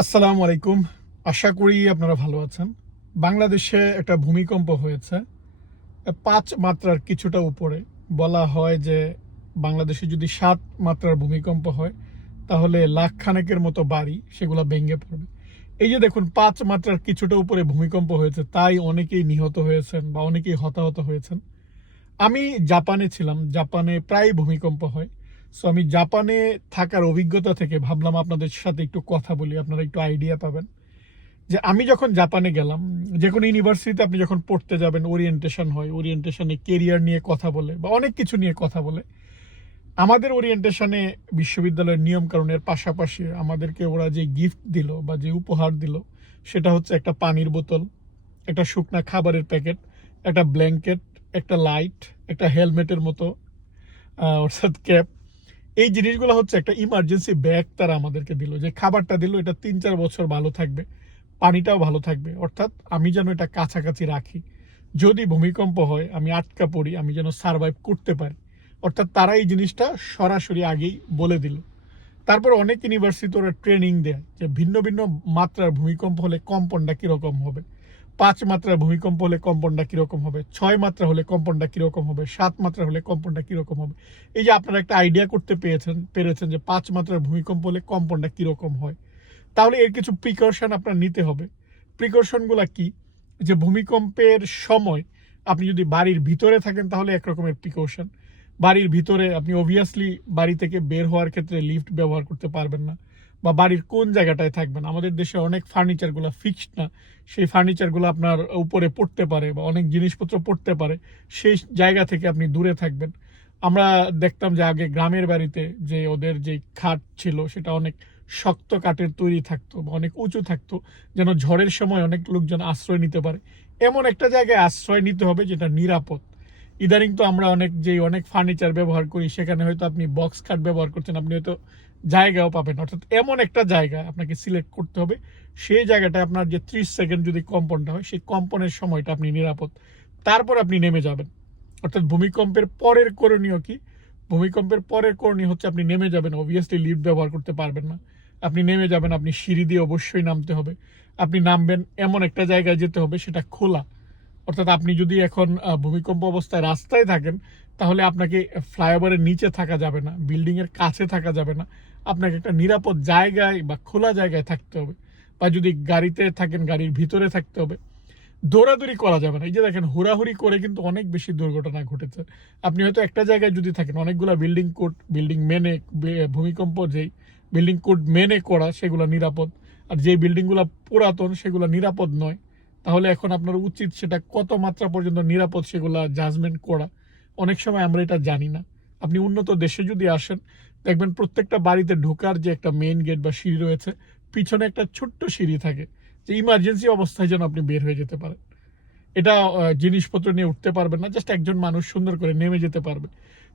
আসসালামু আলাইকুম। আশা করি আপনারা ভালো আছেন। বাংলাদেশে একটা ভূমিকম্প হয়েছে। পাঁচ মাত্রার কিছুটা উপরে। বলা হয় যে বাংলাদেশে যদি সাত মাত্রার ভূমিকম্প হয়, তাহলে লাখ খানেকের মতো বাড়ি সেগুলো ভেঙে পড়বে। এই যে দেখুন, পাঁচ মাত্রার কিছুটা উপরে ভূমিকম্প হয়েছে, তাই অনেকেই নিহত হয়েছেন বা অনেকেই হতাহত হয়েছেন। আমি জাপানে ছিলাম। জাপানে প্রায় ভূমিকম্প হয়। সো আমি জাপানে থাকার অভিজ্ঞতা থেকে ভাবলাম আপনাদের সাথে একটু কথা বলি, আপনারা একটু আইডিয়া পাবেন। যে আমি যখন জাপানে গেলাম, যে কোনো ইউনিভার্সিটিতে আপনি যখন পড়তে যাবেন ওরিয়েন্টেশন হয় ওরিয়েন্টেশনে কেরিয়ার নিয়ে কথা বলে বা অনেক কিছু নিয়ে কথা বলে, আমাদের ওরিয়েন্টেশনে বিশ্ববিদ্যালয়ের নিয়মকানুনের পাশাপাশি আমাদেরকে ওরা যে গিফট দিল বা যে উপহার দিল, সেটা হচ্ছে একটা পানির বোতল, একটা শুকনা খাবারের প্যাকেট, একটা ব্ল্যাঙ্কেট, একটা লাইট, একটা হেলমেটের মতো অর্থাৎ ক্যাপ এই জিনিসগুলো হচ্ছে একটা ইমার্জেন্সি ব্যাগ তারা আমাদেরকে দিল, যে খাবারটা দিল, এটা তিন চার বছর ভালো থাকবে, পানিটাও ভালো থাকবে। অর্থাৎ আমি যেন এটা কাছাকাছি রাখি। যদি ভূমিকম্প হয়, আমি আটকা পড়ি, আমি যেন সার্ভাইভ করতে পারি। অর্থাৎ তারা এই জিনিসটা সরাসরি আগেই বলে দিল। তারপর অনেক ইউনিভার্সিটি ওরা ট্রেনিং দেয়, যে ভিন্ন ভিন্ন মাত্রার ভূমিকম্প হলে কম্পনটা কীরকম হবে। পাঁচ মাত্রার ভূমিকম্প হলে কম্পনটা কীরকম হবে? ছয় মাত্রা হলে কম্পনটা কীরকম হবে? সাত মাত্রা হলে কম্পনটা কীরকম হবে? এই যে আপনারা একটা আইডিয়া করতে পেরেছেন পেরেছেন যে পাঁচ মাত্রার ভূমিকম্প হলে কম্পনটা কীরকম হয়। তাহলে এর কিছু প্রিকশন আপনার নিতে হবে। প্রিকশনগুলো কি? যে ভূমিকম্পের সময় আপনি যদি বাড়ির ভিতরে থাকেন তাহলে একরকমের প্রিকশন বাড়ির ভিতরে আপনি অবভিয়াসলি বাড়ি থেকে বের হওয়ার ক্ষেত্রে লিফট ব্যবহার করতে পারবেন না বা বাড়ির কোন জায়গাটায় থাকবেন। আমাদের দেশে অনেক ফার্নিচারগুলো ফিক্সড না। সেই ফার্নিচারগুলো আপনার উপরে পড়তে পারে বা অনেক জিনিসপত্র পড়তে পারে। সেই জায়গা থেকে আপনি দূরে থাকবেন। আমরা দেখতাম যে আগে গ্রামের বাড়িতে যে ওদের যে খাট ছিল, সেটা অনেক শক্ত কাঠের তৈরি থাকতো বা অনেক উঁচু থাকতো, যেন ঝড়ের সময় অনেক লোকজন আশ্রয় নিতে পারে। এমন একটা জায়গায় আশ্রয় নিতে হবে যেটা নিরাপদ। ইদানিং তো আমরা অনেক যে অনেক ফার্নিচার ব্যবহার করি, সেখানে হয়তো আপনি বক্স কাঠ ব্যবহার করছেন, আপনি হয়তো জায়গাও পাবেন। অর্থাৎ এমন একটা জায়গা আপনাকে সিলেক্ট করতে হবে। সেই জায়গাটায় আপনার যে ত্রিশ সেকেন্ড যদি কম্পনটা হয়, সেই কম্পনের সময়টা আপনি নিরাপদ। তারপর আপনি নেমে যাবেন। অর্থাৎ ভূমিকম্পের পরের করণীয় কি? ভূমিকম্পের পরের করণীয় হচ্ছে আপনি নেমে যাবেন। অবভিয়াসলি লিফট ব্যবহার করতে পারবেন না। আপনি নেমে যাবেন, আপনি সিঁড়ি দিয়ে অবশ্যই নামতে হবে। আপনি নামবেন, এমন একটা জায়গায় যেতে হবে, সেটা খোলা। অর্থাৎ আপনি যদি এখন ভূমিকম্প অবস্থায় রাস্তায় থাকেন, তাহলে আপনাকে ফ্লাইওভারের নিচে থাকা যাবে না বিল্ডিং এর কাছে থাকা যাবে না। আপনাকে একটা নিরাপদ জায়গায় বা খোলা জায়গায় থাকতে হবে। বা যদি গাড়িতে থাকেন, গাড়ির ভিতরে থাকতে হবে, দৌড়াদৌড়ি করা যাবে না। এই যে দেখেন, হুড়াহুড়ি করে কিন্তু অনেক বেশি দুর্ঘটনা ঘটেছে। আপনি হয়তো একটা জায়গায় যদি থাকেন, অনেকগুলো বিল্ডিং কোড, বিল্ডিং মেনে ভূমিকম্প যেই বিল্ডিং কোড মেনে করা, সেগুলো নিরাপদ। আর যে বিল্ডিংগুলো পুরাতন, সেগুলো নিরাপদ নয়। তাহলে এখন আপনার উচিত সেটা কত মাত্রা পর্যন্ত নিরাপদ সেগুলা জাজমেন্ট করা। অনেক সময় আমরা এটা জানি না। আপনি উন্নত দেশে যদি আসেন, দেখবেন প্রত্যেকটা বাড়িতে ঢোকার যে একটা মেইন গেট বা সিঁড়ি রয়েছে, পিছনে একটা ছোট্ট সিঁড়ি থাকে, যে ইমার্জেন্সি অবস্থায় যেন আপনি বের হয়ে যেতে পারেন। এটা জিনিসপত্র নিয়ে উঠতে পারবেন না জাস্ট একজন মানুষ সুন্দর করে নেমে যেতে পারবে।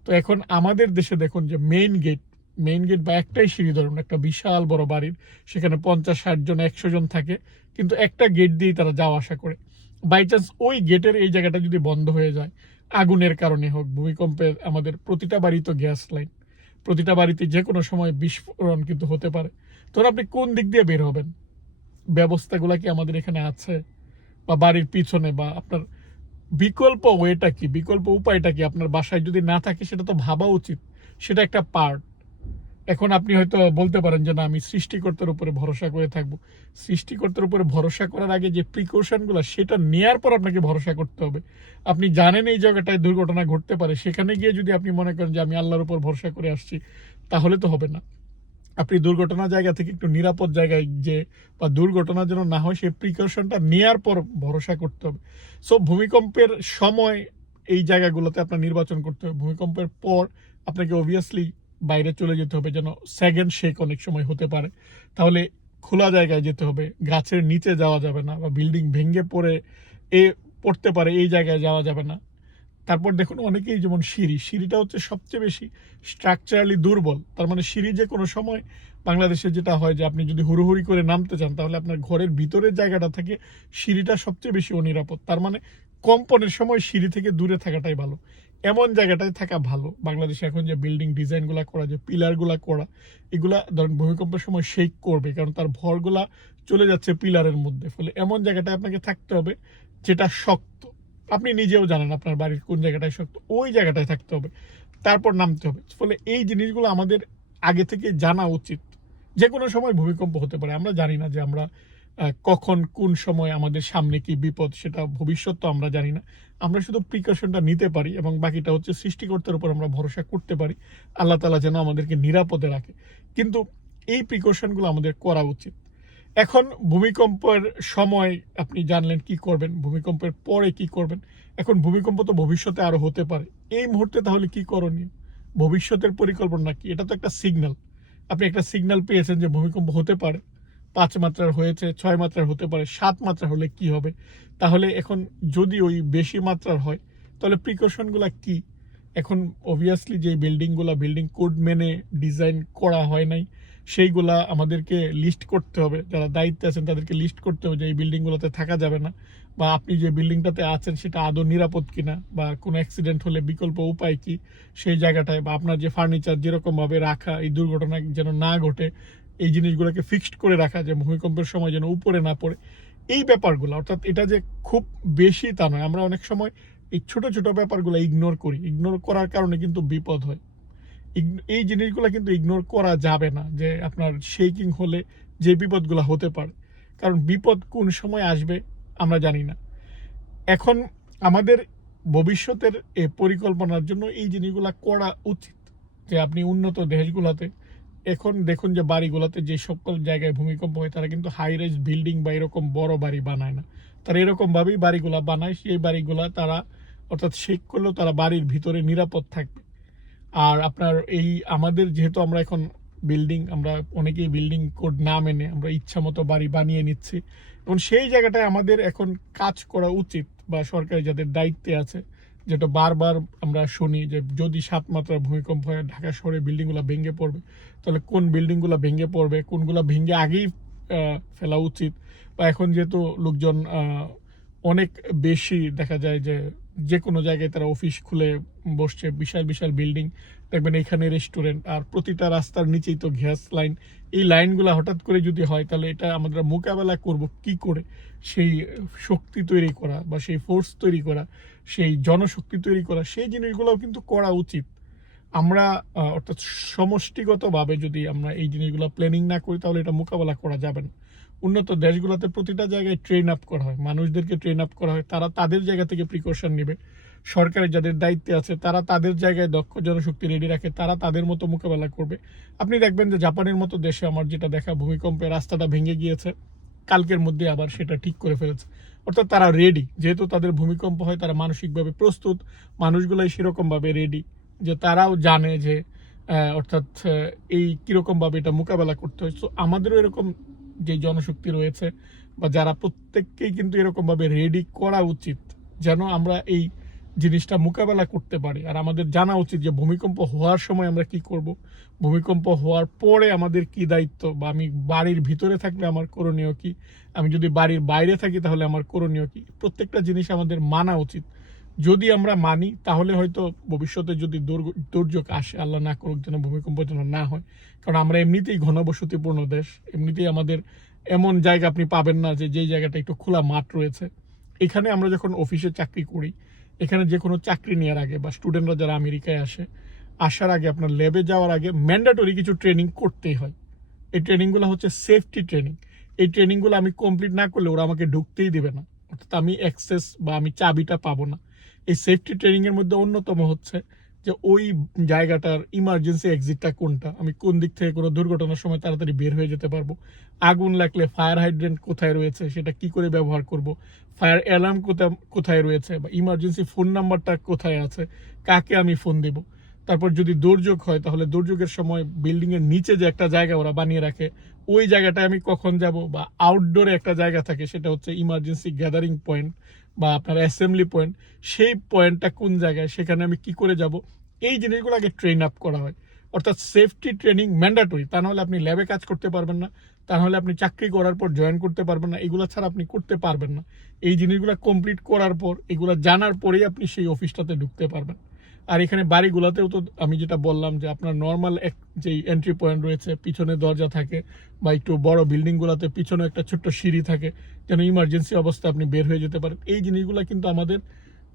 তো এখন আমাদের দেশে দেখুন যে মেইন গেট মেইন গেট বা একটাই সিঁড়ি ধরুন, একটা বিশাল বড় বাড়ির, সেখানে পঞ্চাশ, ষাট জন, একশো জন থাকে। কিন্তু একটা গেট দিয়েই তারা যাওয়া আসা করে। বাই চান্স ওই গেটের এই জায়গাটা যদি বন্ধ হয়ে যায়, আগুনের কারণে হোক, ভূমিকম্পের আমাদের প্রতিটা বাড়ি তো গ্যাস লাইন। প্রতিটা বাড়িতে যে কোনো সময় বিস্ফোরণ কিন্তু হতে পারে। তখন আপনি কোন দিক দিয়ে বের হবেন? ব্যবস্থাগুলো কি আমাদের এখানে আছে? বা বাড়ির পিছনে বা আপনার বিকল্প ওয়েটা কি? বিকল্প উপায়টা কি? আপনার বাসায় যদি না থাকে, সেটা তো ভাবা উচিত। সেটা একটা পার্ট এখন আপনি হয়তো বলতে পারেন যে না, আমি সৃষ্টিকর্তার উপরে ভরসা করে থাকব। সৃষ্টিকর্তার উপরে ভরসা করার আগে যে প্রিকশনগুলো সেটা নেয়ার পর আপনাকে ভরসা করতে হবে। আপনি জানেন এই জায়গাটায় দুর্ঘটনা ঘটতে পারে, সেখানে গিয়ে যদি আপনি মনে করেন যে আমি আল্লাহর উপর ভরসা করে আসছি, তাহলে তো হবে না। আপনি দুর্ঘটনা জায়গা থেকে একটু নিরাপদ জায়গায় যে বা দুর্ঘটনা যেন না হয়, সেই প্রিকশনটা নেয়ার পর ভরসা করতে হবে। সো ভূমিকম্পের সময় এই জায়গাগুলোতে আপনার নির্বাচন করতে হবে। ভূমিকম্পের পর আপনাকে অবভিয়াসলি বাইরে চলে যেতে হবে যেন সেকেন্ড শেক অনেক সময় হতে পারে। তাহলে খোলা জায়গায় যেতে হবে, গাছের নিচে যাওয়া যাবে না বা বিল্ডিং ভেঙে পড়ে এ পড়তে পারে, এই জায়গায় যাওয়া যাবে না। তারপর দেখুন অনেকেই যেমন সিঁড়ি, সিঁড়িটা হচ্ছে সবচেয়ে বেশি স্ট্রাকচারালি দুর্বল। তার মানে সিঁড়ি যে কোনো সময় বাংলাদেশে যেটা হয় যে আপনি যদি হুড়োহুড়ি করে নামতে চান, তাহলে আপনার ঘরের ভিতরের জায়গাটা থেকে সিঁড়িটা সবচেয়ে বেশি অনিরাপদ। তার মানে কম্পনের সময় সিঁড়ি থেকে দূরে থাকাটাই ভালো। এমন জায়গাটায় থাকা ভালো। বাংলাদেশে এখন যে বিল্ডিং ডিজাইনগুলো করা, যে পিলারগুলা করা, এগুলা ধরেন ভূমিকম্পের সময় শেক করবে কারণ তার ভরগুলা চলে যাচ্ছে পিলারের মধ্যে। ফলে এমন জায়গাটায় আপনাকে থাকতে হবে যেটা শক্ত। আপনি নিজেও জানেন আপনার বাড়ির কোন জায়গাটায় শক্ত, ওই জায়গাটায় থাকতে হবে। তারপর নামতে হবে। ফলে এই জিনিসগুলো আমাদের আগে থেকে জানা উচিত। যে কোনো সময় ভূমিকম্প হতে পারে, আমরা জানি না যে আমরা কখন কোন সময় আমাদের সামনে কি বিপদ সেটা ভবিষ্যৎ তো আমরা জানি না। আমরা শুধু প্রিকশনটা নিতে পারি এবং বাকিটা হচ্ছে সৃষ্টিকর্তার উপর আমরা ভরসা করতে পারি। আল্লাহ তালা যেন আমাদেরকে নিরাপদে রাখে। কিন্তু এই প্রিকশনগুলো আমাদের করা উচিত। এখন ভূমিকম্পের সময় আপনি জানলেন কি করবেন, ভূমিকম্পের পরে কি করবেন। এখন ভূমিকম্প তো ভবিষ্যতে আরও হতে পারে। এই মুহূর্তে তাহলে কি করণীয়? ভবিষ্যতের পরিকল্পনা কি? এটা তো একটা সিগন্যাল আপনি একটা সিগন্যাল পেয়েছেন যে ভূমিকম্প হতে পারে। পাঁচ মাত্রার হয়েছে, ছয় মাত্রার হতে পারে, সাত মাত্রা হলে কি হবে? তাহলে এখন যদি ওই বেশি মাত্রার হয়, তাহলে প্রিকশনগুলো কি? এখন অবভিয়াসলি যে বিল্ডিংগুলো বিল্ডিং কোড মেনে ডিজাইন করা হয় নাই, সেইগুলা আমাদেরকে লিস্ট করতে হবে। যারা দায়িত্বে আছেন, তাদেরকে লিস্ট করতে হবে যে এই বিল্ডিংগুলোতে থাকা যাবে না, বা আপনি যে বিল্ডিংটাতে আছেন, সেটা আদৌ নিরাপদ কিনা, বা কোনো অ্যাক্সিডেন্ট হলে বিকল্প উপায় কি সেই জায়গাটায়, বা আপনার যে ফার্নিচার যেরকমভাবে রাখা, এই দুর্ঘটনা যেন না ঘটে এই জিনিসগুলোকে ফিক্সড করে রাখা, যে ভূমিকম্পের সময় যেন উপরে না পড়ে, এই ব্যাপারগুলো, অর্থাৎ এটা যে খুব বেশি তা নয়। আমরা অনেক সময় এই ছোট ছোট ব্যাপারগুলো ইগনোর করি। ইগনোর করার কারণে কিন্তু বিপদ হয়। এই জিনিসগুলো কিন্তু ইগনোর করা যাবে না, যে আপনার শেকিং হলে যে বিপদগুলো হতে পারে। কারণ বিপদ কোন সময় আসবে, আমরা জানি না। এখন আমাদের ভবিষ্যতের পরিকল্পনার জন্য এই জিনিসগুলো করা উচিত, যে আপনি উন্নত দেশগুলোতে এখন দেখুন যে বাড়িগুলোতে যে সকল জায়গায় ভূমিকম্প হয়, তারা কিন্তু হাই রাইজ বিল্ডিং বা এরকম বড় বাড়ি বানায় না। তারা এরকম ভাবেই বাড়িগুলা বানায়, সেই বাড়িগুলা তারা অর্থাৎ শেক করলেও তারা বাড়ির ভিতরে নিরাপদ থাকবে। আর আপনার এই আমাদের যেহেতু আমরা এখন বিল্ডিং আমরা অনেকেই বিল্ডিং কোড না মেনে আমরা ইচ্ছা মতো বাড়ি বানিয়ে নিচ্ছি। এবং সেই জায়গাটায় আমাদের এখন কাজ করা উচিত বা সরকারি যাদের দায়িত্বে আছে যেটা বারবার আমরা শুনি যে যদি সাত মাত্রা ভূমিকম্প হয়, ঢাকা শহরে বিল্ডিংগুলো ভেঙে পড়বে, তাহলে কোন বিল্ডিংগুলো ভেঙে পড়বে, কোনগুলো ভেঙে আগেই ফেলা উচিত? বা এখন যেহেতু লোকজন অনেক বেশি দেখা যায় যে যে কোনো জায়গায় তারা অফিস খুলে বসছে, বিশাল বিশাল বিল্ডিং দেখবেন এখানে রেস্টুরেন্ট আর প্রতিটা রাস্তার নিচেই তো গ্যাস লাইন এই লাইনগুলো হঠাৎ করে যদি হয়, তাহলে এটা আমরা মোকাবেলা করব কি করে? সেই শক্তি তৈরি করা বা সেই ফোর্স তৈরি করা, সেই জনশক্তি তৈরি করা, সেই জিনিসগুলোও কিন্তু করা উচিত। আমরা অর্থাৎ সমষ্টিগতভাবে যদি আমরা এই জিনিসগুলো প্ল্যানিং না করি, তাহলে এটা মোকাবেলা করা যাবে না। উন্নত দেশগুলোতে প্রতিটা জায়গায় ট্রেন আপ করা হয়। মানুষদেরকে ট্রেন আপ করা হয়। তারা তাদের জায়গা থেকে প্রিকশন নেবে। সরকারের যাদের দায়িত্বে আছে, তারা তাদের জায়গায় দক্ষ জনশক্তি রেডি রাখে, তারা তাদের মতো মোকাবেলা করবে। আপনি দেখবেন যে জাপানের মতো দেশে আমার যেটা দেখা, ভূমিকম্পে রাস্তাটা ভেঙে গিয়েছে, কালকের মধ্যে আবার সেটা ঠিক করে ফেলেছে। অর্থাৎ তারা রেডি যেহেতু তাদের ভূমিকম্প হয়, তারা মানসিকভাবে প্রস্তুত, মানুষগুলাই সেরকমভাবে রেডি যে তারাও জানে যে অর্থাৎ এই কীরকমভাবে এটা মোকাবেলা করতে হয়। সো আমাদেরও এরকম যে জনশক্তি রয়েছে বা যারা প্রত্যেককেই কিন্তু এরকমভাবে রেডি করা উচিত, যেন আমরা এই জিনিসটা মোকাবেলা করতে পারি। আর আমাদের জানা উচিত যে ভূমিকম্প হওয়ার সময় আমরা কি করব। ভূমিকম্প হওয়ার পরে আমাদের কি দায়িত্ব বা আমি বাড়ির ভিতরে থাকলে আমার করণীয় কি? আমি যদি বাড়ির বাইরে থাকি তাহলে আমার করণীয় কি? প্রত্যেকটা জিনিস আমাদের মানা উচিত। যদি আমরা মানি, তাহলে হয়তো ভবিষ্যতে যদি দুর্যোগ আসে, আল্লাহ না করুক যেন ভূমিকম্প যেন না হয়। কারণ আমরা এমনিতেই ঘনবসতিপূর্ণ দেশ। এমনিতেই আমাদের এমন জায়গা আপনি পাবেন না যে যেই জায়গাটা একটু খোলা মাঠ রয়েছে। এখানে আমরা যখন অফিসে চাকরি করি এখানে যে কোনো চাকরি নেওয়ার আগে বা স্টুডেন্টরা যারা আমেরিকায় আসে, আসার আগে আপনার ল্যাবে যাওয়ার আগে ম্যান্ডাটরি কিছু ট্রেনিং করতেই হয়। এই ট্রেনিংগুলো হচ্ছে সেফটি ট্রেনিং এই ট্রেনিংগুলো আমি কমপ্লিট না করলে ওরা আমাকে ঢুকতেই দেবে না। অর্থাৎ আমি অ্যাক্সেস বা আমি চাবিটা পাবো না। এই সেফটি ট্রেনিংয়ের মধ্যে অন্যতম হচ্ছে যে ওই জায়গাটার ইমার্জেন্সি এক্সিটটা কোনটা? আমি কোন দিক থেকে কোনো দুর্ঘটনার সময় তাড়াতাড়ি বের হয়ে যেতে পারব? আগুন লাগলে ফায়ার হাইড্রেন্ট কোথায় রয়েছে? সেটা কি করে ব্যবহার করব? ফায়ার অ্যালার্ম কোথায় কোথায় রয়েছে? বা ইমার্জেন্সি ফোন নাম্বারটা কোথায় আছে? কাকে আমি ফোন দেব? তারপর যদি দুর্যোগ হয়, তাহলে দুর্যোগের সময় বিল্ডিং এর নিচে যে একটা জায়গা ওরা বানিয়ে রাখে, ওই জায়গাটায় আমি কখন যাব? বা আউটডোরে একটা জায়গা থাকে, সেটা হচ্ছে ইমার্জেন্সি গ্যাদারিং পয়েন্ট বা আপনার অ্যাসেম্বলি পয়েন্ট সেই পয়েন্টটা কোন জায়গায়, সেখানে আমি কি করে যাব? এই জিনিসগুলো আগে ট্রেন আপ করা হয়। অর্থাৎ সেফটি ট্রেনিং ম্যান্ডাটরি তা নাহলে আপনি ল্যাবে কাজ করতে পারবেন না। তা নাহলে আপনি চাকরি করার পর জয়েন করতে পারবেন না। এগুলো ছাড়া আপনি করতে পারবেন না। এই জিনিসগুলো কমপ্লিট করার পর, এগুলো জানার পরেই আপনি সেই অফিসটাতে ঢুকতে পারবেন। আর এখানে বাড়িগুলোতেও তো আমি যেটা বললাম যে আপনার নর্মাল এক যেই এন্ট্রি পয়েন্ট রয়েছে, পিছনে দরজা থাকে বা একটু বড় বিল্ডিংগুলোতে পিছনে একটা ছোট্ট সিঁড়ি থাকে, যেন ইমার্জেন্সি অবস্থায় আপনি বের হয়ে যেতে পারেন। এই জিনিসগুলো কিন্তু আমাদের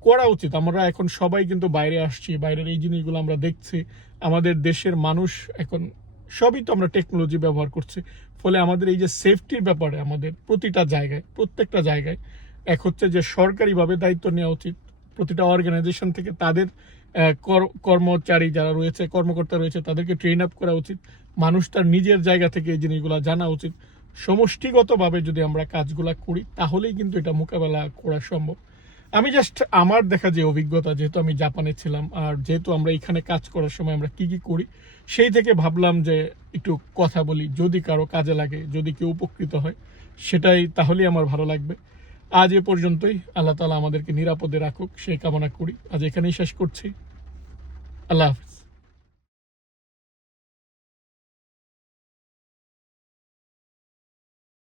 করা উচিত। আমরা এখন সবাই কিন্তু বাইরে আসছি, বাইরের এই জিনিসগুলো আমরা দেখছি। আমাদের দেশের মানুষ এখন সবই তো আমরা টেকনোলজি ব্যবহার করছি। ফলে আমাদের এই যে সেফটির ব্যাপারে আমাদের প্রতিটা জায়গায়, প্রত্যেকটা জায়গায় এক হচ্ছে যে সরকারিভাবে দায়িত্ব নেওয়া উচিত। প্রতিটা অর্গানাইজেশন থেকে তাদের কর্মচারী যারা রয়েছে, কর্মকর্তা রয়েছে, তাদেরকে ট্রেন আপ করা উচিত। মানুষ তার নিজের জায়গা থেকে এই জিনিসগুলো জানা উচিত। সমষ্টিগতভাবে যদি আমরা কাজগুলা করি, তাহলেই কিন্তু এটা মোকাবেলা করা সম্ভব। আমি জাস্ট আমার দেখা যে অভিজ্ঞতা, যেহেতু আমি জাপানে ছিলাম, আর যেহেতু আমরা এখানে কাজ করার সময় আমরা কি কি করি, সেই থেকে ভাবলাম যে একটু কথা বলি। যদি কারও কাজে লাগে, যদি কেউ উপকৃত হয়, সেটাই তাহলেই আমার ভালো লাগবে। আজ এ পর্যন্তই। আল্লাহ তালা আমাদেরকে নিরাপদে রাখুক, সেই কামনা করি। আজ এখানেই শেষ করছি। আল্লাহ হাফিজ।